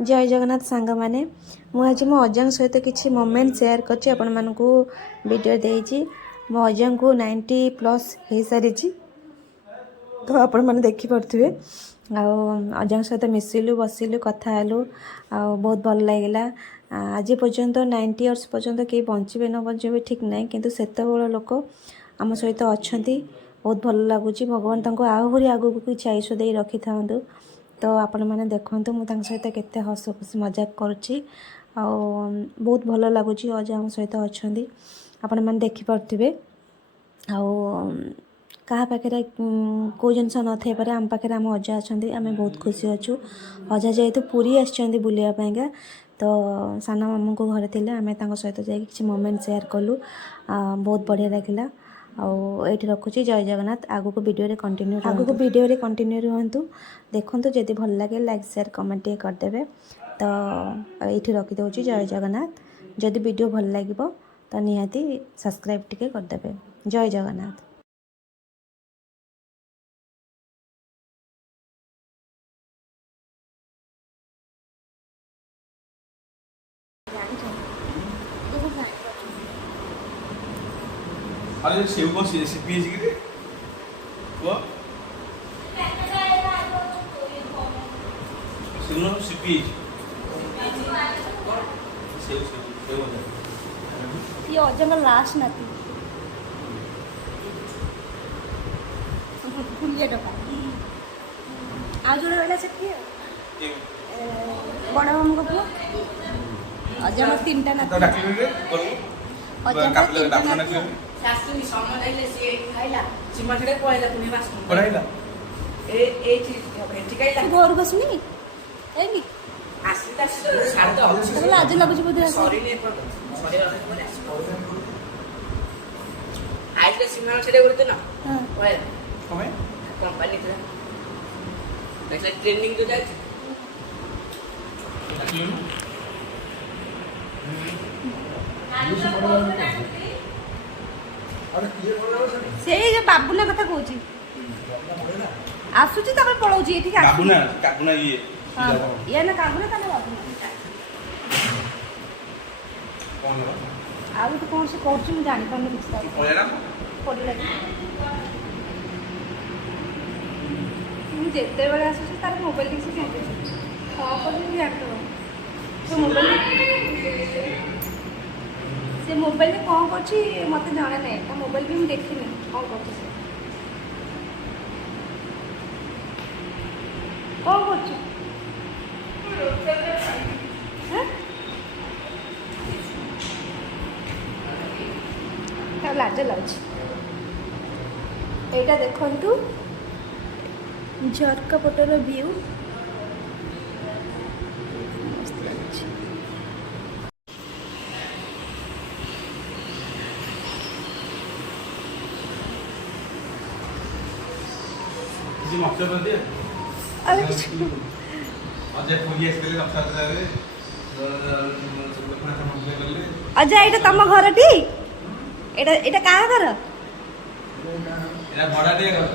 जय जगन्नाथ सांग मैंने मुझे मो अजा सहित किसी मोमेंट शेयर कर वीडियो देती मो अजा को 90+ हो सारी तो आपण मैंने देखिपे अजा सहित मिसिलु बसिलु कथा हेलु बहुत भल लगे आज पर्यंत 90 इयर्स पर्यंत कहीं बचे न बचे ठीक ना किंतु सेत लोक आम सहित अच्छा बहुत भल लगुच भगवान आहरी आगू किसी आयुष दे रखी था तो आपण मैंने देखूँ मुझे सहित केते हस खुशी मजाक करुच्ची बहुत भल लगुच अजा आम सहित अच्छा आपण मैंने देखिपे क्या पाखे कौ जिनस नई आम पाखे आम अजा अच्छा आम बहुत खुशी अच्छू अजा जेहेतु पुरी आसलियापाईका तो सान मामू को घरे थे आम सहित जाकि मोमेंट शेयर कलु बहुत बढ़िया लगे आठी रखुची जय जगन्नाथ आगु को वीडियो कंटिन्यू रुहतु देखूँ जदि भल लगे लाइक शेयर कमेंट करदे तो ये रखिदे जय जगन्नाथ जदि वीडियो भल लगे तो निहाती सब्सक्राइब टिके करदे जय जगन्नाथ। अरे सेव को सीपी है कि वो सिग्नो सीपी सेव सेव ये अजंग लास्ट नाती फुलिया टका आ जोड़े वाला से किए बड़ा हम को पुआ अजंग तीनटा नाती अजंग शास्त्री समझाइले से खाइला सिमठडे पळाइला पुणे वास पळाइला ए चीज ठिकाइला गोर बसनी है कि आसिता सारद तो लाज लागुची बोधे सॉरी ने सॉरी माने आइले सिमना छडे उरते ना हां पळाइला कमे कंपनी थला देखला ट्रेनिंग तो जाय से जो बाबुना कथा कहूँ आसुची पलाऊँ ये काबुना काबुना ये ये ना काबुना ताले बाबुना कौन आ तो कौन से कहूँ मुझे जानी पाऊँ किसी पड़े जिते बड़े आसूँ तार मोबाइल देखी जान तो मोबाइल से मोबाइल में कौन कर मत जाना ना मोबाइल भी मुझे देखनी कौन कर लाज लाग यहाँ देखु झरका पटर व्यू जी मक्सद बंदे अरे अजय पुलिस के लिए मक्सद रे अजय एटा तम घर टी एटा एटा का घर एटा भड़ा दे घर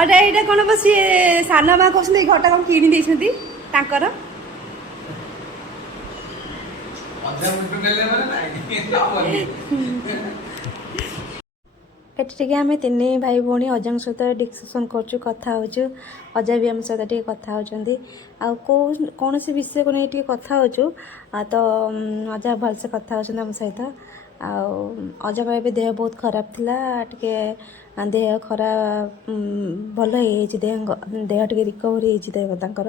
अरे एटा कोन बस ये साना मा कोसने घरटा कम किनी देछथि ताकर अजय मुटु नेले माने एटी आम तीन भाई भौणी अजा सहित डिस्कसन कर कथा हो अजा भी आम सहित कथा होती कौन से विषय को नहीं कथा हो तो अजा भलसे कथा होम सहित अजा भी देह बहुत खराब थिला टिके देह खराब भल हो देह टे रिकवरी होकर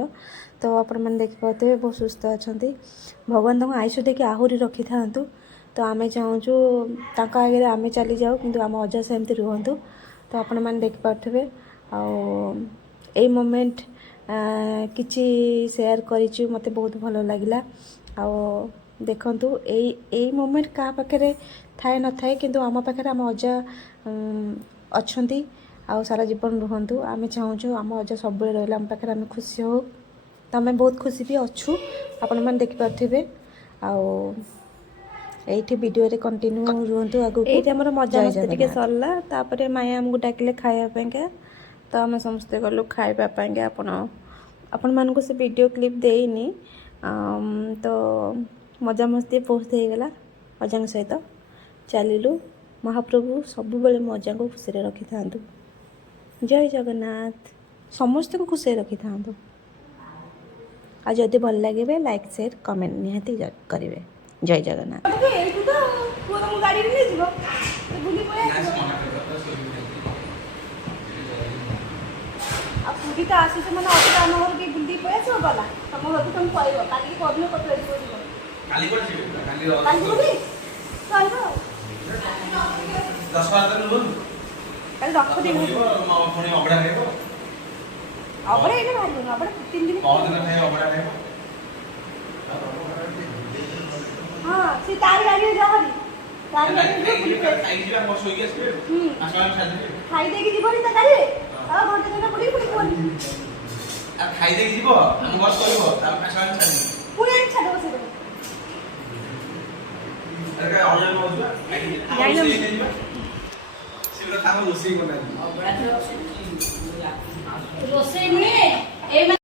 तो आपण मैंने देखिपे बहुत सुस्थ अच्छा भगवान आयुष देख आहरी रखी था तो आमे चाहूँ आगे आमे चली जाऊ किंतु आम अजा सेमती रुहतु तो आपण मैंने देखिपे आई मोमेंट किसी शेयर करी मते बहुत भल लगिला देखु यही मोमेंट क्या पाखे थाए न थाए किंतु आम पाखे आम अजा अच्छा आ सारा जीवन रुहतु आमे चाहूँ आम अजा सब रहा आम पाखे आम खुशी हो तो आम बहुत खुशी भी अच्छू आपण मैंने देखिपे ये वीडियो रे कंटिन्यू रुहतु आगु ये आम मजा मस्ती टे सरला तापर माया आमको डाकिले खायापाईका तो आम समस्ते गलु खावापाईका आपण मानक से वीडियो क्लिप देनी ତ ମଜାମସ୍ତି ବହୁତ ହେଇଗଲା ଅଜାଙ୍କ ସହିତ ଚାଲିଲୁ। ମହାପ୍ରଭୁ ସବୁବେଳେ ମୋ ଅଜାଙ୍କୁ ଖୁସିରେ ରଖିଥାନ୍ତୁ। ଜୟ ଜଗନ୍ନାଥ। ସମସ୍ତଙ୍କୁ ଖୁସିରେ ରଖିଥାନ୍ତୁ। ଆଉ ଯଦି ଭଲ ଲାଗିବେ ଲାଇକ୍ ସେୟାର କମେଣ୍ଟ ନିହାତି କରିବେ। ଜୟ ଜଗନ୍ନାଥ। ଏଇଠୁ ତ ପୁଅ ତମ ଗାଡ଼ିରେ ନେଇଯିବ ବୁଲି ପଳେଇ ନା ସେ ଆସିବ। ମନା କରିବ ଶୋଇବି। ଆଉ ପୁରୀ ତ ଆସୁଛ ମାନେ ଅଟୋ ଆମ ଘରକୁ ଟିକେ ବୁଲିକି ପଳେଇ ଆସିବ ଗଲା। ତମ ଘରକୁ ତମେ କହିବ କାଲିକି ପରଦିନ କତ ଯିବ। କାଲି କୁଆଡ଼େ ଯିବେ? କାଲି କାଲି ଯିବନି ଚଳିବ ଆଉ। 10 12 ଦିନ କାଲି ରଖଦିନ ପୁଣି ଅବଢ଼ା ଖାଇବ। ଅବଢ଼ା ଏଇନେ ବାହାରିବନି ଅବଢ଼ା 3 ଦିନ ପରଦିନ ଖାଇ ଅବଢ଼ା ଖାଇବ। ହଁ ସେ ତାରି ଗାଡ଼ିରେ ଯାହାରି ତାରି ଗାଡ଼ିରେ ଖାଇକି ଯିବା ଆମର ଶୋଇକି ଆସିବେ। ଆସିଲା ଛାଡ଼ିଦେବେ। ଖାଇ ଦେଇକି ଯିବନି ତା ଗାଡ଼ିରେ ଆଉ ଘଣ୍ଟେ ଦିନ ବୁଲିକି ପୁଣି କୁହନି ଆଉ ଖାଇଦେଇକି ଯିବ ଆମ ଘର ଶୋଇବ ତାପରେ ଆସିଲା ଛାଡ଼ିଦେବେ। ପୁଣି ଆଣି ଛାଡ଼ିବ ସେ ଦେବ। ଆରେ ଅଲଗା ନଉଥିବା ରୋଷେଇ ନେଇଯିବା। ସେ ତାଙ୍କ ରୋଷେଇ କରିନାହାନ୍ତି। ରୋଷେଇ ନୁହେଁ ଏଇ